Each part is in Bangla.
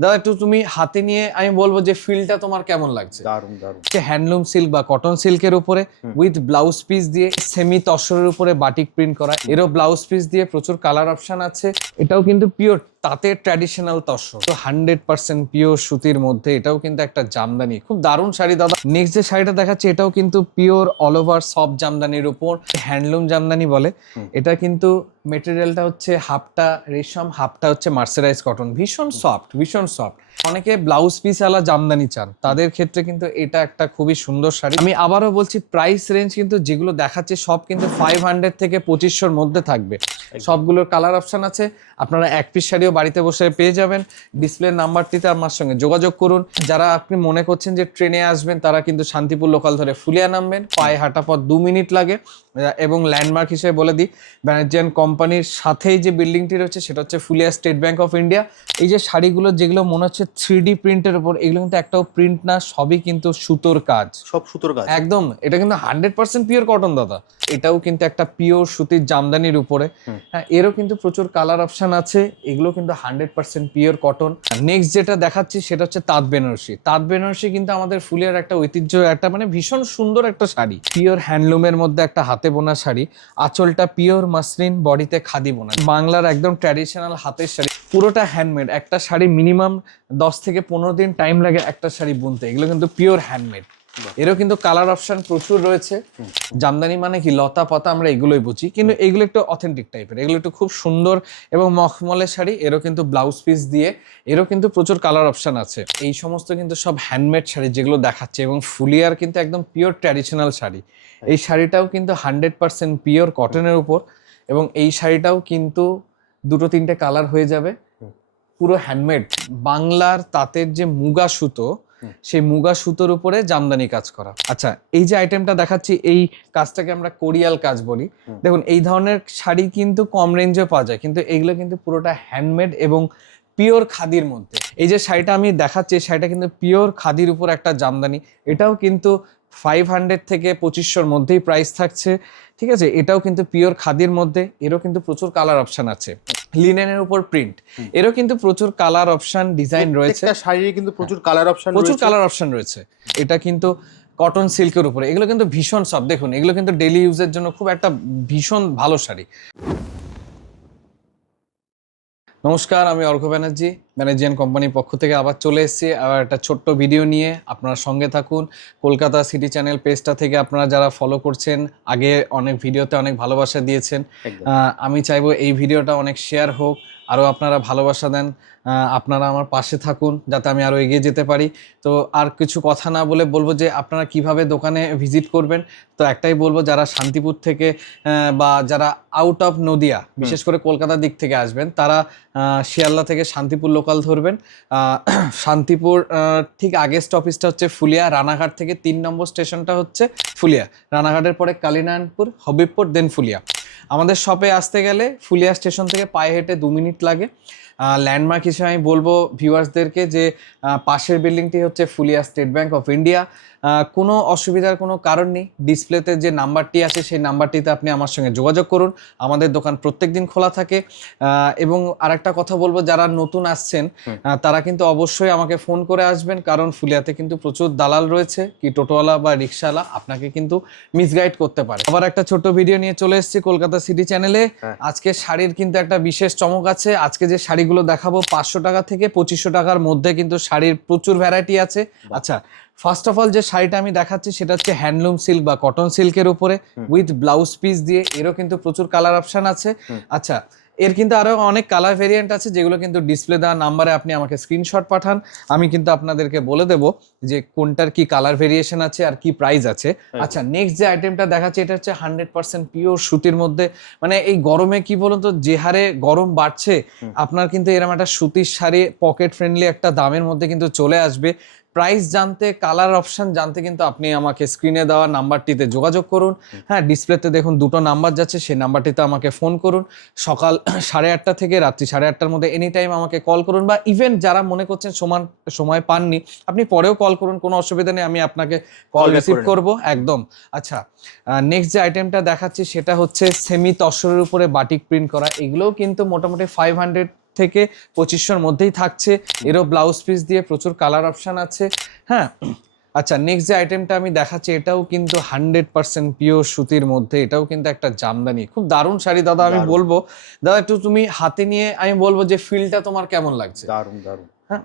দাদা একটু তুমি হাতে নিয়ে আমি বলবো যে ফিলটা তোমার কেমন লাগছে? দারুন দারুন। হ্যান্ডলুম সিল্ক বা কটন সিল্কের উপরে উইথ ব্লাউজ পিস দিয়ে সেমি তসরের উপরে বাটিক প্রিন্ট করা, এরও ব্লাউজ পিস দিয়ে প্রচুর কালার অপশন আছে। এটাও কিন্তু পিওর তাঁতের ট্র্যাডিশনাল তসর, তো 100% পিওর সুতির মধ্যে। এটাও কিন্তু একটা জামদানি, খুব দারুণ শাড়ি দাদা। নেক্সট যে শাড়িটা দেখাচ্ছি এটাও কিন্তু পিওর অল ওভার সফট জামদানির উপর, হ্যান্ডলুম জামদানি বলে। এটা কিন্তু মেটেরিয়ালটা হচ্ছে হাফটা রেশম, হাফটা হচ্ছে মার্সারাইজ কটন, ভীষণ সফট, ভীষণ সফট। অনেকে ব্লাউজ পিস আলা জামদানি চান, তাদের ক্ষেত্রে কিন্তু এটা একটা খুবই সুন্দর শাড়ি। আমি আবারও বলছি, প্রাইস রেঞ্জ কিন্তু যেগুলো দেখাচ্ছি সব কিন্তু 500 থেকে 2500-র মধ্যে থাকবে। সবগুলোর কালার অপশন আছে, আপনারা এক পিস শাড়িও বাড়িতে বসে পেয়ে যাবেন। ডিসপ্লে নাম্বারটিতে আমার সঙ্গে যোগাযোগ করুন। যারা আপনি মনে করছেন যে ট্রেনে আসবেন, তারা কিন্তু শান্তিপুর লোকাল ধরে ফুলিয়া নামবেন, পায়ে হাঁটা পথ 2 মিনিট লাগে। এবং ল্যান্ডমার্ক হিসেবে বলে দিই, ব্যানার্জিয়ান কোম্পানির সাথেই যে বিল্ডিংটি রয়েছে সেটা হচ্ছে Phulia state bank of India. এই যে শাড়িগুলো যেগুলো মনে হচ্ছে 3D প্রিন্টের উপর, এগুলো কিন্তু একটাও প্রিন্ট না, সবই কিন্তু সুতোর কাজ, সব সুতোর কাজ একদম। এটা কিন্তু 100% পিওর কটন দাদা। এটাও কিন্তু একটা পিওর সুতির জামদানির উপরে। হ্যাঁ, এরও কিন্তু প্রচুর কালার অপশন আছে। এগুলো কিন্তু 100% পিওর কটন। নেক্সট যেটা দেখাচ্ছি সেটা হচ্ছে তাঁত বেনারসি। তাঁত বেনারসি কিন্তু আমাদের ফুলিয়ার একটা ঐতিহ্য, একটা মানে ভীষণ সুন্দর একটা শাড়ি, পিওর হ্যান্ডলুমের মধ্যে একটা হাতে বোনা শাড়ি। আঁচলটা পিওর মাসলিন, বডিতে খাদি বোনা, বাংলার একদম ট্র্যাডিশনাল হাতের শাড়ি, পুরোটা হ্যান্ডমেড। একটা শাড়ি মিনিমাম 10 থেকে 15 দিন টাইম লাগে একটা শাড়ি বুনতে। এগুলো কিন্তু পিওর হ্যান্ডমেড। এরও কিন্তু কালার অপশন প্রচুর রয়েছে। জামদানি মানে কি লতা পাতা, আমরা এগুলোই বুঝি, কিন্তু এগুলো একটু অথেন্টিক টাইপের, এগুলো একটু খুব সুন্দর এবং মখমলের শাড়ি। এরও কিন্তু ব্লাউজ পিস দিয়ে, এরও কিন্তু প্রচুর কালার অপশন আছে। এই সমস্ত কিন্তু সব হ্যান্ডমেড শাড়ি যেগুলো দেখাচ্ছে, এবং ফুলিয়ার কিন্তু একদম পিওর ট্র্যাডিশনাল শাড়ি। এই শাড়িটাও কিন্তু 100% পিওর কটনের উপর, এবং এই শাড়িটাও কিন্তু 2-3টে কালার হয়ে যাবে। পুরো হ্যান্ডমেড, বাংলার তাঁতের যে মুগা সুতো, সেই মুগা সুতোর উপরে জামদানি কাজ করা। আচ্ছা, এই যে আইটেমটা দেখাচ্ছি, এই কাজটাকে আমরা কোরিয়াল কাজ বলি। দেখুন, এই ধরনের শাড়ি কিন্তু কম রেঞ্জে পাওয়া যায়, কিন্তু এগুলো কিন্তু পুরোটা হ্যান্ডমেড এবং পিওর খাদির মধ্যে। এই যে শাড়িটা আমি দেখাচ্ছি, এই শাড়িটা কিন্তু পিওর খাদির উপর একটা জামদানি। এটাও কিন্তু 500 থেকে 2500-র মধ্যেই প্রাইস থাকছে, ঠিক আছে। এটাও কিন্তু পিওর খাদির মধ্যে। এরও কিন্তু প্রচুর কালার অপশন আছে। লিনেনের উপর প্রিন্ট, এরও কিন্তু প্রচুর কালার অপশন, ডিজাইন রয়েছে। শাড়ির কিন্তু প্রচুর কালার অপশন, প্রচুর কালার অপশন রয়েছে। এটা কিন্তু কটন সিল্কের উপরে, এগুলো কিন্তু ভীষণ সফট। দেখুন, এগুলো কিন্তু ডেইলি ইউজের জন্য খুব একটা ভীষণ ভালো শাড়ি। নমস্কার, আমি অর্ঘ্য ব্যানার্জি, ম্যানেজিয়ান কোম্পানির পক্ষ থেকে আবার চলে এসেছি আবার একটা ছোট্ট ভিডিও নিয়ে। আপনারা সঙ্গে থাকুন। কলকাতা সিটি চ্যানেল পেজটা থেকে আপনারা যারা ফলো করছেন, আগে অনেক ভিডিওতে অনেক ভালোবাসা দিয়েছেন। আমি চাইবো এই ভিডিওটা অনেক শেয়ার হোক, আরও আপনারা ভালোবাসা দেন, আপনারা আমার পাশে থাকুন যাতে আমি আরও এগিয়ে যেতে পারি। তো আর কিছু কথা না বলে বলবো যে আপনারা কিভাবে দোকানে ভিজিট করবেন। তো একটাই বলবো, যারা শান্তিপুর থেকে বা যারা আউট অফ নদিয়া, বিশেষ করে কলকাতার দিক থেকে আসবেন, তারা শিয়ালদা থেকে শান্তিপুর লোকাল ধরবেন। শান্তিপুর ঠিক আগের স্টপেজটা হচ্ছে ফুলিয়া, রানাঘাট থেকে 3 নম্বর স্টেশনটা হচ্ছে ফুলিয়া, রানাঘাটের পরে কালীনারায়ণপুর, হবিবপুর, দেন ফুলিয়া। আমাদের শপে আসতে গেলে ফুলিয়া স্টেশন থেকে পায়ে হেঁটে 2 মিনিট লাগে। ল্যান্ডমার্ক হিসেবে আমি বলবো ভিউয়ার্সদেরকে যে পাশের বিল্ডিংটি হচ্ছে Phulia state bank of India. কোনো অসুবিধার কোনো কারণ নেই, ডিসপ্লেতে যে নাম্বারটি আছে সেই নাম্বারটিতে আপনি আমার সঙ্গে যোগাযোগ করুন। আমাদের দোকান প্রত্যেক দিন খোলা থাকে। এবং আরেকটা কথা বলবো, যারা নতুন আসছেন তারা কিন্তু অবশ্যই আমাকে ফোন করে আসবেন, কারণ ফুলিয়াতে কিন্তু প্রচুর দালাল রয়েছে, কি টোটোওয়ালা বা রিক্সাওয়ালা, আপনাকে কিন্তু মিসগাইড করতে পারে। আবার একটা ছোট ভিডিও নিয়ে চলে এসেছি কলকাতা সিটি চ্যানেলে। আজকে শাড়ির কিন্তু একটা বিশেষ চমক আছে। আজকে যে শাড়িগুলো দেখাবো 500 টাকা থেকে 2500 টাকার মধ্যে কিন্তু শাড়ির প্রচুর ভ্যারাইটি আছে। আচ্ছা, ফার্স্ট অফ অল যে শাড়িটা আমি দেখাচ্ছি সেটা হচ্ছে হ্যান্ডলুম সিল্ক বা কটন সিল্কের উপরে উইথ ব্লাউজ পিস দিয়ে। এরও কিন্তু প্রচুর কালার অপশন আছে। আচ্ছা, এর কিন্তু আরো অনেক কালার ভেরিয়েন্ট আছে, যেগুলো কিন্তু ডিসপ্লে দেওয়া নাম্বারে আপনি আমাকে স্ক্রিনশট পাঠান, আমি কিন্তু আপনাদেরকে বলে দেবো যে কোনটার কি কালার ভেরিয়েশন আছে আর কি প্রাইস আছে। আচ্ছা, নেক্সট যে আইটেমটা দেখাচ্ছি এটা হচ্ছে 100% পিওর সুতির মধ্যে। মানে এই গরমে কি বলুন তো, যে হারে গরম বাড়ছে, আপনার কিন্তু এরকম একটা সুতির শাড়ি পকেট ফ্রেন্ডলি একটা দামের মধ্যে কিন্তু চলে আসবে। প্রাইস জানতে, কালার অপশন জানতে কিন্তু আপনি আমাকে স্ক্রিনে দেওয়া নাম্বারটিতে যোগাযোগ করুন। হ্যাঁ, ডিসপ্লেতে দেখুন 2টো নাম্বার যাচ্ছে, সেই নাম্বারটিতে আমাকে ফোন করুন। সকাল 8:30 থেকে রাত্রি 8:30-র মধ্যে এনি টাইম আমাকে কল করুন, বা ইভেন যারা মনে করছেন সময় পাননি, আপনি পরেও কল করুন, কোনো অসুবিধা নেই, আমি আপনাকে কল রিসিভ করব একদম। আচ্ছা, নেক্সট যে আইটেমটা দেখাচ্ছি সেটা হচ্ছে সেমি তসরের উপরে বাটিক প্রিন্ট করা। এগুলোও কিন্তু মোটামুটি 500 থেকে 2500-র মধ্যেই থাকছে। এরও ব্লাউজ পিস দিয়ে প্রচুর কালার অপশন আছে। হ্যাঁ, আচ্ছা, নেক্সট যে আইটেমটা আমি দেখাচ্ছি এটাও কিন্তু 100% পিওর সুতির মধ্যে, এটাও কিন্তু একটা জামদানি, খুব দারুণ শাড়ি দাদা। আমি বলবো দাদা একটু তুমি হাতে নিয়ে আমি বলবো যে ফিলটা তোমার কেমন লাগছে। দারুণ দারুণ। হ্যাঁ,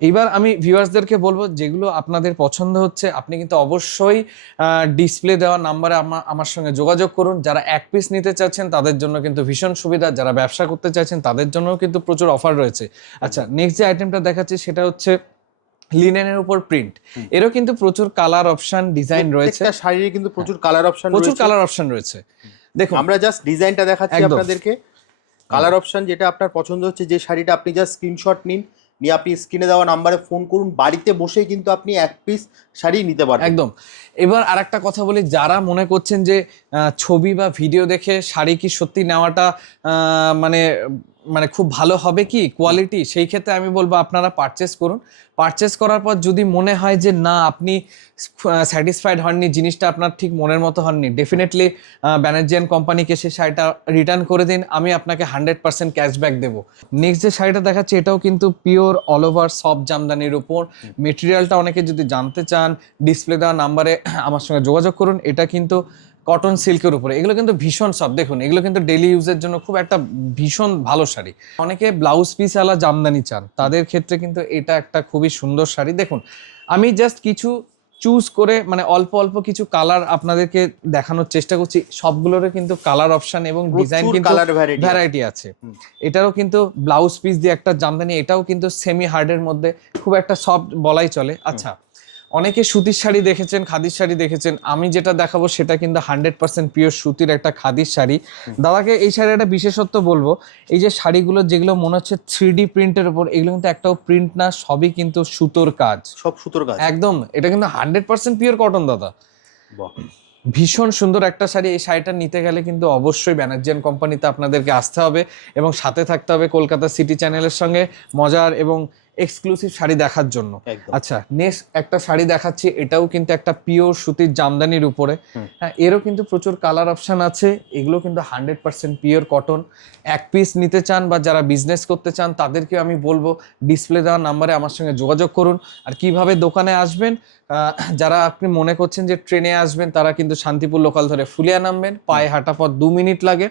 এইবার আমি ভিউয়ার্সদেরকে বলবো যেগুলো আপনাদের পছন্দ হচ্ছে আপনি কিন্তু অবশ্যই ডিসপ্লে দেওয়া নাম্বারে আমার সঙ্গে যোগাযোগ করুন। যারা এক পিস নিতে চাচ্ছেন তাদের জন্য কিন্তু ভীষণ সুবিধা, যারা ব্যবসা করতে চাইছেন তাদের জন্যও কিন্তু প্রচুর অফার রয়েছে। আচ্ছা, নেক্সট যে আইটেমটা দেখাচ্ছি সেটা হচ্ছে লিনেনের উপর প্রিন্ট। এরও কিন্তু প্রচুর কালার অপশন ডিজাইন রয়েছে। প্রত্যেকটা শাড়ির কিন্তু প্রচুর কালার অপশন রয়েছে। প্রচুর কালার অপশন রয়েছে। দেখুন আমরা জাস্ট ডিজাইনটা দেখাচ্ছি একদম। আপনাদেরকে। কালার অপশন যেটা আপনার পছন্দ হচ্ছে, যে শাড়িটা আপনি জাস্ট স্ক্রিনশট নিন, নিয়ে আপনি স্ক্রিনে দেওয়া নাম্বারে ফোন করুন, বাড়িতে বসেই কিন্তু আপনি এক পিস শাড়ি নিতে পারবেন। একদম। এবার আরেকটা কথা বলি, যারা মনে করছেন যে ছবি বা ভিডিও দেখে শাড়ি কি সত্যি নেওয়াটা মানে মানে খুব ভালো হবে কি কোয়ালিটি, সেই ক্ষেত্রে আমি বলবো আপনারা পারচেস করুন। পারচেস করার পর যদি মনে হয় যে না আপনি স্যাটিসফাইড হননি, জিনিসটা আপনার ঠিক মনের মতো হননি, ডেফিনেটলি ব্যানার্জিয়ান কোম্পানিকে সেই শাড়িটা রিটার্ন করে দিন, আমি আপনাকে 100% ক্যাশব্যাক দেবো। নেক্সট যে শাড়িটা দেখাচ্ছি এটাও কিন্তু পিওর অল ওভার সফট জামদানির উপর। মেটেরিয়ালটা অনেকে যদি জানতে চান ডিসপ্লে দেওয়া নাম্বারে আমার সঙ্গে যোগাযোগ করুন। এটা কিন্তু কটন সিল্কের উপরে, এগুলো কিন্তু ভীষণ সফট। দেখুন এগুলো কিন্তু ডেলি ইউজের জন্য খুব একটা ভীষণ ভালো শাড়ি। অনেকে ব্লাউজ পিস আলা জামদানি চান, তাদের ক্ষেত্রে কিন্তু এটা একটা খুবই সুন্দর শাড়ি। দেখুন আমি জাস্ট কিছু চুজ করে মানে অল্প অল্প কিছু কালার আপনাদেরকে দেখানোর চেষ্টা করছি। সবগুলোরও কিন্তু কালার অপশন এবং ডিজাইন কিন্তু ভ্যারাইটি আছে। এটারও কিন্তু ব্লাউজ পিস দিয়ে একটা জামদানি, এটাও কিন্তু সেমি হার্ডের মধ্যে, খুব একটা সফট বলাই চলে। আচ্ছা, অনেকে সুতির শাড়ি দেখেছেন, খাদির শাড়ি দেখেছেন, আমি যেটা দেখাবো সেটা কিন্তু 100% পিওর সুতির একটা খাদির শাড়ি। দাদাকে এই শাড়ির একটা বিশেষত্ব বলবো, এই যে শাড়িগুলো যেগুলো মনে হচ্ছে 3D প্রিন্টের উপর, এগুলো কিন্তু একটাও প্রিন্ট না, সবই কিন্তু সুতোর কাজ, সব সুতোর কাজ একদম। এটা কিন্তু 100% পিওর কটন দাদা। বাহ, ভীষণ সুন্দর একটা শাড়ি। এই শাড়িটা নিতে গেলে কিন্তু অবশ্যই ব্যানার্জিয়ান কোম্পানিতে আপনাদেরকে আসতে হবে এবং সাথে থাকতে হবে কলকাতা সিটি চ্যানেলের সঙ্গে মজার এবং এক্সক্লুসিভ শাড়ি দেখার জন্য। আচ্ছা, নেক্সট একটা শাড়ি দেখাচ্ছি, এটাও কিন্তু একটা পিওর সুতির জামদানির উপরে। হ্যাঁ, এরও কিন্তু প্রচুর কালার অপশন আছে। এগুলো কিন্তু 100% পিওর কটন। এক পিস নিতে চান বা যারা বিজনেস করতে চান তাদেরকে আমি বলবো ডিসপ্লে দেওয়া নাম্বারে আমার সঙ্গে যোগাযোগ করুন। আর কিভাবে দোকানে আসবেন, যারা আপনি মনে করছেন যে ট্রেনে আসবেন তারা কিন্তু শান্তিপুর লোকাল ধরে ফুলিয়া নামবেন, পায়ে হাঁটা পথ 2 মিনিট লাগে।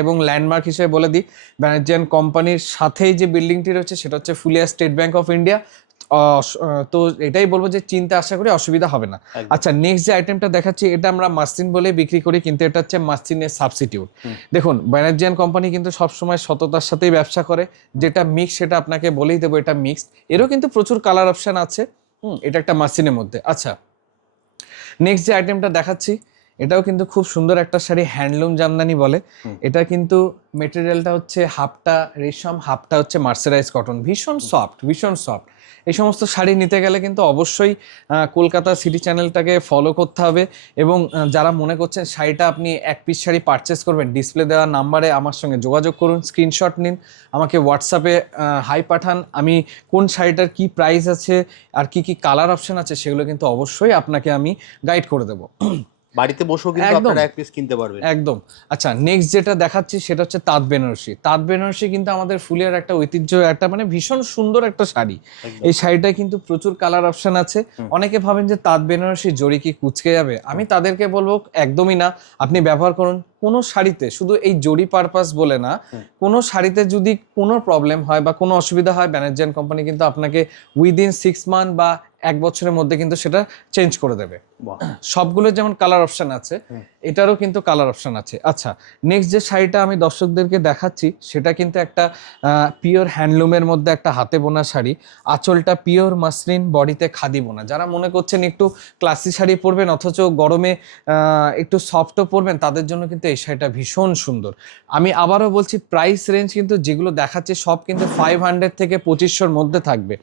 এবং ল্যান্ডমার্ক হিসেবে বলে দিই, ব্যানার্জিয়ান কোম্পানির সাথেই যে বিল্ডিংটি রয়েছে সেটা হচ্ছে Phulia state bank of India. তো এটাই বলবো যে চিন্তা আশা করি অসুবিধা হবে না। আচ্ছা, নেক্সট যে আইটেমটা দেখাচ্ছি এটা আমরা মাসলিন বলে বিক্রি করি, কিন্তু এটা হচ্ছে মাসলিনের সাবস্টিটিউট। দেখুন ব্যানার্জিয়ান কোম্পানি কিন্তু সবসময় সততার সাথেই ব্যবসা করে। যেটা মিক্স সেটা আপনাকে বলেই দেবো, এটা মিক্সড। এরও কিন্তু প্রচুর কালার অপশন আছে। এটা একটা মাসলিনের মধ্যে। আচ্ছা, নেক্সট যে আইটেমটা দেখাচ্ছি এটাও কিন্তু খুব সুন্দর একটা শাড়ি, হ্যান্ডলুম জামদানি বলে। এটা কিন্তু মেটেরিয়ালটা হচ্ছে হাফটা রেশম, হাফটা হচ্ছে মার্সারাইজ কটন, ভীষণ সফট, ভীষণ সফট। এই সমস্ত শাড়ি নিতে গেলে কিন্তু অবশ্যই কলকাতা সিটি চ্যানেলটাকে ফলো করতে হবে। এবং যারা মনে করছেন শাড়িটা আপনি এক পিস শাড়ি পারচেস করবেন, ডিসপ্লে দেওয়া নাম্বারে আমার সঙ্গে যোগাযোগ করুন, স্ক্রিনশট নিন, আমাকে হোয়াটসঅ্যাপে হাই পাঠান। আমি কোন শাড়িটার কি প্রাইস আছে আর কি কি কালার অপশন আছে সেগুলো কিন্তু অবশ্যই আপনাকে আমি গাইড করে দেবো। বাড়িতে বসেও কিন্তু আপনারা এক পিস কিনতে পারবেন। একদম। আচ্ছা, নেক্সট যেটা দেখাচ্ছি সেটা হচ্ছে তাঁত বেনারসি। তাঁত বেনারসি কিন্তু আমাদের ফুলিয়ার একটা ঐতিহ্য, একটা মানে ভীষণ সুন্দর একটা শাড়ি। এই শাড়িটা কিন্তু প্রচুর কালার অপশন আছে। অনেকে ভাবেন যে তাঁত বেনারসি জড়ি কি কুঁচকে যাবে, আমি তাদেরকে বলবো একদমই না। আপনি ব্যবহার করুন কোনো শাড়িতে, শুধু এই জড়ি পারপাস বলে না, কোনো শাড়িতে যদি কোনো প্রবলেম হয় বা কোনো অসুবিধা হয়, ব্যানার্জিয়ান কোম্পানি কিন্তু আপনাকে উইদিন 6 মান্থ বা 1 বছরের মধ্যে কিন্তু সেটা চেঞ্জ করে দেবে। সবগুলো যেমন কালার অপশন আছে, এটারও কিন্তু কালার অপশন আছে। আচ্ছা, নেক্সট যে শাড়িটা আমি দর্শকদেরকে দেখাচ্ছি সেটা কিন্তু একটা পিওর হ্যান্ডলুমের মধ্যে একটা হাতে বোনা শাড়ি। আঁচলটা পিওর মাসলিন, বডিতে খাদি বোনা। যারা মনে করছেন একটু ক্লাসি শাড়ি পরবেন অথচ গরমে একটু সফটও পরবেন, তাদের জন্য কিন্তু এই শাড়িটা ভীষণ সুন্দর। আমি আবারও বলছি প্রাইস রেঞ্জ কিন্তু যেগুলো দেখাচ্ছি সব কিন্তু 500 থেকে 2500-র মধ্যে থাকবে।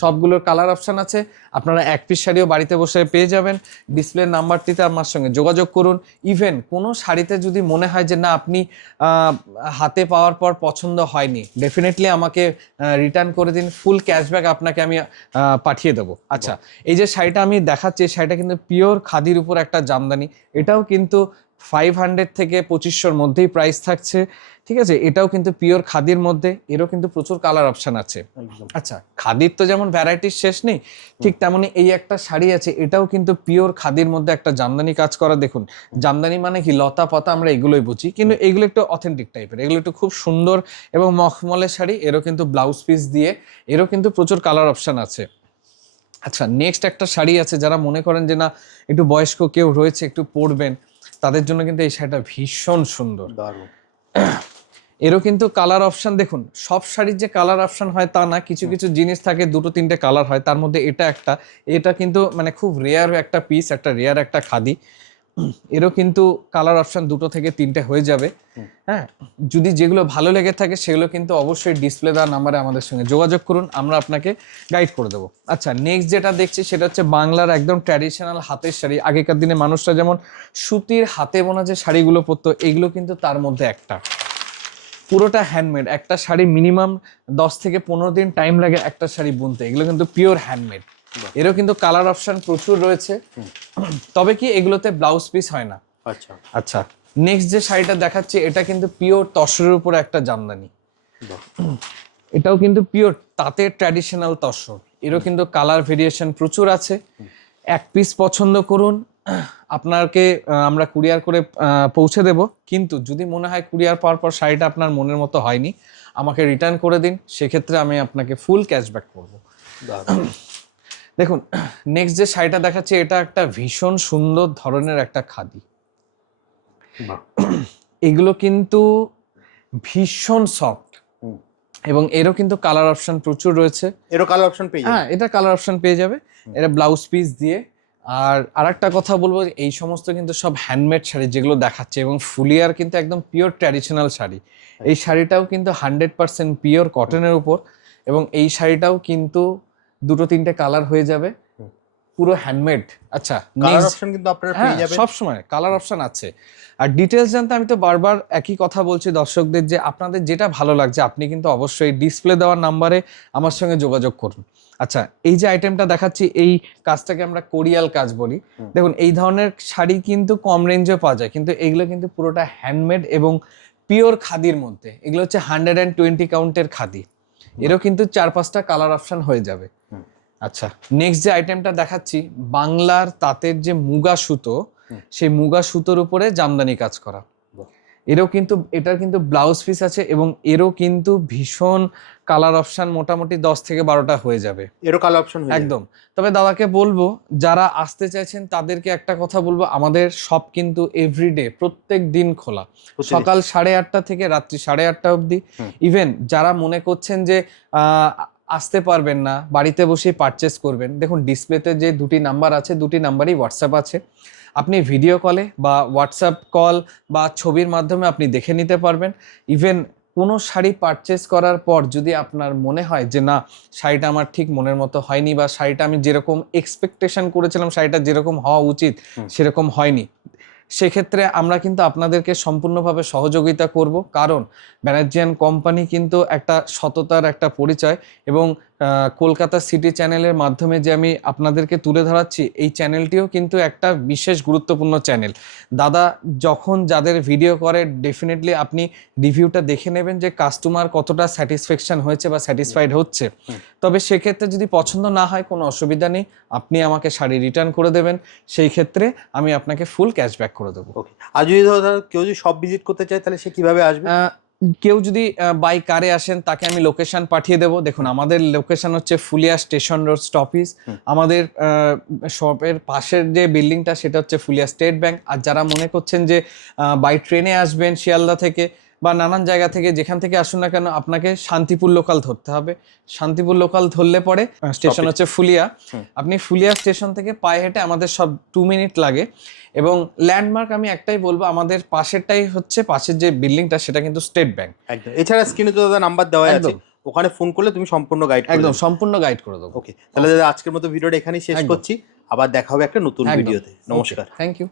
সবগুলোর কালার অপশন আছে। আপনারা এক পিস শাড়িও বাড়িতে বসে পেয়ে যাবেন। ডিসপ্লে নাম্বারটিতে আমার সঙ্গে যোগাযোগ করুন। ইভেন কোনো শাড়িতে যদি মনে হয় যে না আপনি হাতে পাওয়ার পর পছন্দ হয়নি, ডেফিনেটলি আমাকে রিটার্ন করে দিন, ফুল ক্যাশব্যাক আপনাকে আমি পাঠিয়ে দেবো। আচ্ছা, এই যে শাড়িটা আমি দেখাচ্ছি শাড়িটা কিন্তু পিওর খাদির উপর একটা জামদানি। এটাও কিন্তু 500 থেকে 2500-র মধ্যেই প্রাইস থাকছে, ঠিক আছে। এটাও কিন্তু পিওর খাদির মধ্যে, এরও কিন্তু প্রচুর কালার অপশন আছে। একদম। আচ্ছা, খাদির তো যেমন ভ্যারাইটির শেষ নেই, ঠিক তেমনি এই একটা শাড়ি আছে, এটাও কিন্তু পিওর খাদির মধ্যে একটা জামদানি কাজ করা। দেখুন জামদানি মানে কি, লতা পাতা আমরা এগুলোই বুঝি, কিন্তু এগুলো একটু অথেন্টিক টাইপের, এগুলো একটু খুব সুন্দর এবং মখমলের শাড়ি। এরও কিন্তু ব্লাউজ পিস দিয়ে, এরও কিন্তু প্রচুর কালার অপশন আছে। আচ্ছা, নেক্সট একটা শাড়ি আছে, যারা মনে করেন যে না একটু বয়স্ক কেউ রয়েছে একটু পরবেন, তাদের জন্য কিন্তু এই শাড়িটা ভীষণ সুন্দর। দারুণ। এরও কিন্তু কালার অপশন, দেখুন সব শাড়ির যে কালার অপশন হয় তা না, কিছু কিছু জিনিস থাকে দুটো তিনটে কালার হয়, তার মধ্যে এটা একটা, এটা কিন্তু মানে খুব রেয়ার একটা পিস, একটা রেয়ার একটা খাদি। এরও কিন্তু কালার অপশন দুটো থেকে তিনটে হয়ে যাবে। হ্যাঁ, যদি যেগুলো ভালো লেগে থাকে সেগুলো কিন্তু অবশ্যই ডিসপ্লে দেওয়া নাম্বারে আমাদের সঙ্গে যোগাযোগ করুন, আমরা আপনাকে গাইড করে দেবো। আচ্ছা, নেক্সট যেটা দেখছি সেটা হচ্ছে বাংলার একদম ট্র্যাডিশনাল হাতের শাড়ি। আগেকার দিনে মানুষরা যেমন সুতির হাতে বোনা যে শাড়িগুলো পরতো, এগুলো কিন্তু তার মধ্যে একটা, পুরোটা হ্যান্ডমেড। একটা শাড়ি মিনিমাম 10 থেকে 15 দিন টাইম লাগে একটা শাড়ি বুনতে, এগুলো কিন্তু পিওর হ্যান্ডমেড। এরও কিন্তু কালার অপশন প্রচুর রয়েছে, তবে কি এগুলোতে ব্লাউজ পিস হয় না। আচ্ছা আচ্ছা, নেক্সট যে শাড়িটা দেখাচ্ছি এটা কিন্তু পিওর তসরের উপরে একটা জামদানি। এটাও কিন্তু পিওর তাঁতের ট্র্যাডিশনাল তসর। এরও কিন্তু কালার ভেরিয়েশন প্রচুর আছে। এক পিস পছন্দ করুন, আপনাকে আমরা কুরিয়ার করে পৌঁছে দেব। কিন্তু যদি মনে হয় কুরিয়ার পাওয়ার পর শাড়িটা আপনার মনের মতো হয়নি, আমাকে রিটার্ন করে দিন, সেক্ষেত্রে আমি আপনাকে ফুল ক্যাশব্যাক করব। দেখুন নেক্সট যে শাড়িটা দেখাচ্ছি এটা একটা ভীষণ সুন্দর ধরনের একটা খাদি। এগুলো কিন্তু ভীষণ সফট এবং এরও কিন্তু কালার অপশন প্রচুর রয়েছে। এরও কালার অপশন পেয়ে যাবে। হ্যাঁ, এটা কালার অপশন পেয়ে যাবে, এটা ব্লাউজ পিস দিয়ে। আর আরেকটা কথা বলবো, এই সমস্ত কিন্তু সব হ্যান্ডমেড শাড়ি যেগুলো দেখাচ্ছে, এবং ফুলিয়ার কিন্তু একদম পিওর ট্র্যাডিশনাল শাড়ি। এই শাড়িটাও কিন্তু 100% পিওর কটনের উপর, এবং এই শাড়িটাও কিন্তু দুটো তিনটে কালার হয়ে যাবে, পুরো হ্যান্ডমেড। আচ্ছা, কালার অপশন কিন্তু আপনারা পেয়ে যাবেন, সব সময় কালার অপশন আছে। আর ডিটেলস জানতে আমি তো বারবার একই কথা বলছি দর্শকদের, যে আপনাদের যেটা ভালো লাগছে আপনি কিন্তু অবশ্যই ডিসপ্লে দেওয়ার নাম্বারে আমার সঙ্গে যোগাযোগ করুন। আচ্ছা, এই যে আইটেমটা দেখাচ্ছি, এই কাজটাকে আমরা কোরিয়াল কাজ বলি। দেখুন এই ধরনের শাড়ি কিন্তু কম রেঞ্জে পাওয়া যায়, কিন্তু এগুলো কিন্তু পুরোটা হ্যান্ডমেড এবং পিওর খাদির মধ্যে। এগুলো হচ্ছে 120 কাউন্টের খাদি। এরও কিন্তু 4-5টা কালার অপশন হয়ে যাবে। আচ্ছা, নেক্সট যে আইটেমটা দেখাচ্ছি, বাংলার তাঁতের যে মুগা সুতো, সেই মুগা সুতোর উপরে জামদানি কাজ করা। এরও কিন্তু, এটার কিন্তু ব্লাউজ পিস আছে, এবং এরও কিন্তু ভীষণ কালার অপশন মোটামুটি 10 থেকে 12টা হয়ে যাবে। এরও কালার অপশন একদম। তবে দাদাকে বলবো, যারা আসতে চাইছেন তাদেরকে একটা কথা বলবো, আমাদের শপ কিন্তু এভরিডে প্রত্যেক দিন খোলা, সকাল 8:30 থেকে রাত্রি 8:30 অবধি। ইভেন যারা মনে করছেন যে আসতে পারবেন না, বাড়িতে বসেই পারচেস করবেন, দেখুন ডিসপ্লেতে যে দুটি নাম্বার আছে, দুটি নাম্বারই হোয়াটসঅ্যাপ আছে। আপনি ভিডিও কলে বা হোয়াটসঅ্যাপ কল বা ছবির মাধ্যমে আপনি দেখে নিতে পারবেন। ইভেন কোনো শাড়ি পারচেস করার পর যদি আপনার মনে হয় যে না, শাড়িটা আমার ঠিক মনের মতো হয়নি, বা শাড়িটা আমি যেরকম এক্সপেকটেশন করেছিলাম শাড়িটা যেরকম হওয়া উচিত সেরকম হয়নি, সেক্ষেত্রে আমরা কিন্তু আপনাদেরকে সম্পূর্ণভাবে সহযোগিতা করব। কারণ ব্যানার্জিয়ান কোম্পানি কিন্তু একটা সততার একটা পরিচয়, এবং কলকাতা সিটি চ্যানেলের মাধ্যমে যে আমি আপনাদেরকে তুলে ধরাচ্ছি, এই চ্যানেলটিও কিন্তু একটা বিশেষ গুরুত্বপূর্ণ চ্যানেল। দাদা যখন যাদের ভিডিও করে, ডেফিনেটলি আপনি রিভিউটা দেখে নেবেন যে কাস্টমার কতটা স্যাটিসফ্যাকশন হয়েছে বা স্যাটিসফাইড হচ্ছে। তবে সেক্ষেত্রে যদি পছন্দ না হয় কোনো অসুবিধা নেই, আপনি আমাকে শাড়ি রিটার্ন করে দেবেন, সেই ক্ষেত্রে আমি আপনাকে ফুল ক্যাশব্যাক করে দেবো। ওকে। আর যদি ধরো কেউ যদি সব ভিজিট করতে চায় তাহলে সে কিভাবে আসবে? কেউ যদি বাই কারে আসেন, তাকে আমি লোকেশন পাঠিয়ে দেবো। দেখুন আমাদের লোকেশন হচ্ছে ফুলিয়া স্টেশন রোড স্টপিজ। আমাদের শপের পাশের যে বিল্ডিংটা সেটা হচ্ছে ফুলিয়া স্টেট ব্যাংক। আর যারা মনে করছেন যে বাই ট্রেনে আসবেন শিয়ালদা থেকে বা নানান জায়গা থেকে, যেখান থেকে আসুন না কেন, আপনাকে শান্তিপুর লোকাল ধরতে হবে। শান্তিপুর লোকাল ধরলে পরে স্টেশন হচ্ছে ফুলিয়া। আপনি ফুলিয়া স্টেশন থেকে পায়ে হেঁটে, আমাদের সব 2 মিনিট লাগে। এবং ল্যান্ডমার্ক আমি একটাই বলবো, আমাদের পাশেরটাই হচ্ছে, পাশের যে বিল্ডিংটা সেটা কিন্তু স্টেট ব্যাংক। একদম। এছাড়া স্ক্রিনে তো দাদা নাম্বার দেওয়া আছে, ওখানে ফোন করলে তুমি সম্পূর্ণ গাইড করে একদম সম্পূর্ণ গাইড করে দেবো। ওকে, তাহলে দাদা আজকের মতো ভিডিওটা এখানেই শেষ করছি, আবার দেখা হবে একটা নতুন ভিডিওতে। নমস্কার। Thank you.